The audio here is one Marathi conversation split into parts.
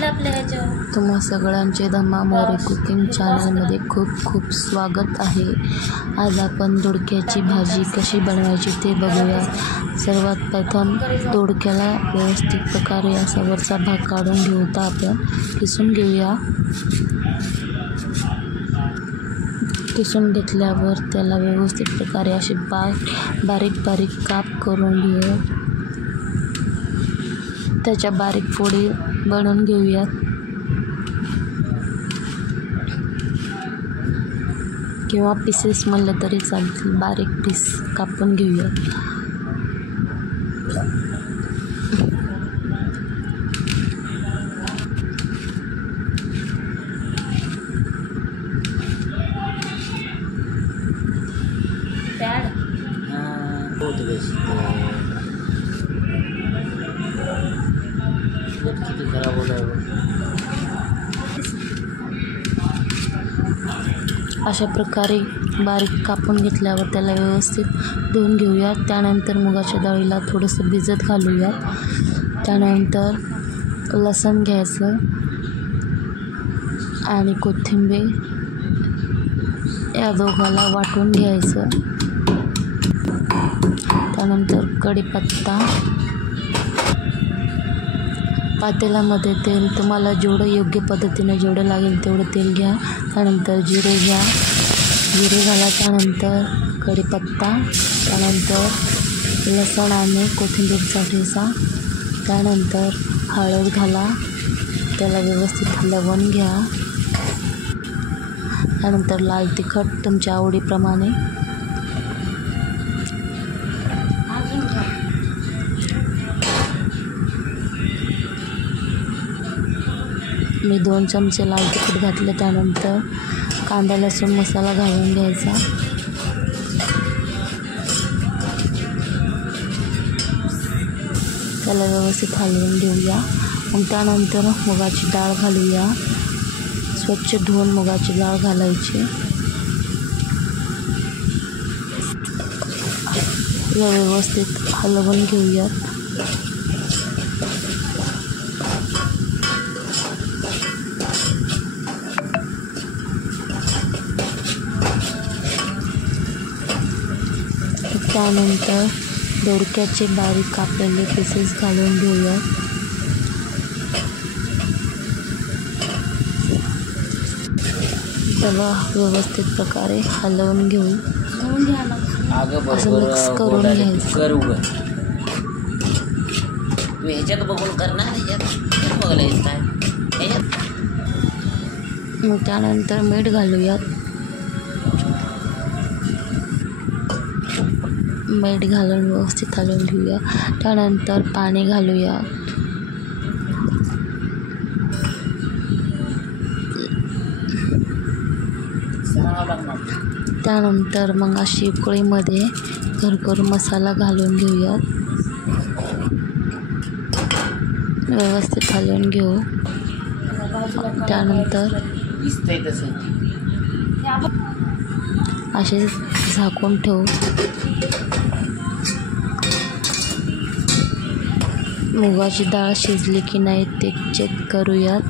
तुम्हा सगळ्यांचे धम्मा मोरे कुकिंग चॅनलमध्ये खूप खूप स्वागत आहे। आज आपण दोडक्याची भाजी कशी बनवायची ते बघूया। सर्वात प्रथम दोडक्याला व्यवस्थित प्रकारे असा वरचा भाग काढून घेऊया, आपण किसून घेऊया। किसून घेतल्यावर त्याला व्यवस्थित प्रकारे असे बारीक बारीक काप करून घेऊया। त्याच्या बारीक फोडी बनवून घेऊया। किंवा पीसेस म्हणलं तरी चालतील, बारीक पीस कापून घेऊया। खराब हो जाएगा। अशा प्रकारे बारीक कापून घेतल्यावर त्याला व्यवस्थित धुवून घेऊया। त्यानंतर मुगाच्या डाळीला थोडंसं भिजत घालूया। त्यानंतर लसूण घ्यायचं आणि कोथिंबीर या दोघाला वाटून घ्यायचं। त्यानंतर कढीपत्ता, पातेल्यामध्ये तेल तुम्हाला जेवढं योग्य पद्धतीने जेवढं लागेल तेवढं तेल घ्या। त्यानंतर जिरे घ्या, जिरे घाला। त्यानंतर कढीपत्ता, त्यानंतर लसूण आणि कोथिंबीरचा ठेचा, त्यानंतर हळद घाला, त्याला व्यवस्थित हलवून घ्या। त्यानंतर लाल तिखट तुमच्या आवडीप्रमाणे, मी 2 चमचे लाल तिखट घातले। त्यानंतर कांदा लसूण मसाला घालून घ्यायचा। त्याला व्यवस्थित हलवून घेऊया। मग त्यानंतर मुगाची डाळ घालूया। स्वच्छ धुवून मुगाची डाळ घालायची। व्यवस्थित हलवून घेऊया। त्यानंतर दोडक्याचे बारीक कापलेले पीसेस घालून घेऊया। त्याला व्यवस्थित प्रकारे हलवून घेऊ, असं मिक्स करून घ्यायचं। ह्याच्यात बघून करणार, ह्याच्यात बघायला काय। मग त्यानंतर मीठ घालूयात। मीठ घालून व्यवस्थित हलवून घेऊया। त्यानंतर पाणी घालूया। त्यानंतर मग अशी उकळीमध्ये भरपूर मसाला घालून घेऊया। व्यवस्थित हलवून घेऊ। त्यानंतर असे झाकून ठेवू। मुगाची डाळ शिजली की नाही ते चेक करूयात।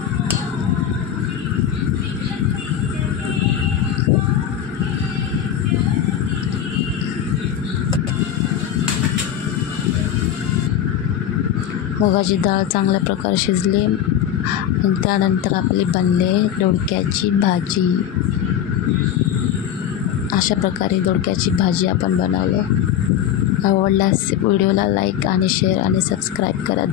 मुगाची डाळ चांगल्या प्रकारे शिजली। मग त्यानंतर आपली बनले दोडक्याची भाजी। अशा प्रकारे दोडक्याची भाजी आपण बनवलं। आवडल्यास व्हिडिओला लाईक आणि शेअर आणि सबस्क्राईब करा।